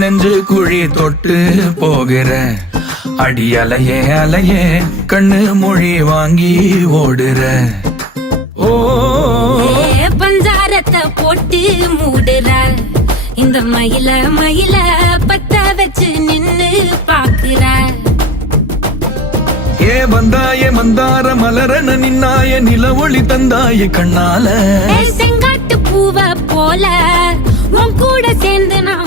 நெஞ்சு குழி தொட்டு போகிற அடி அலையே அலையே கண்ணு மொழி வாங்கி ஓடுற ஓ பஞ்சாரத்தை போட்டு மூடுற இந்த மயில மயில பத்த வச்சு நின்னு பாக்குற ஏ வந்தாய மந்தார மலரன நின்னாய நில ஒளி தந்தாய கண்ணால செங்காட்டு பூவ போல உன் கூட சேர்ந்து நான்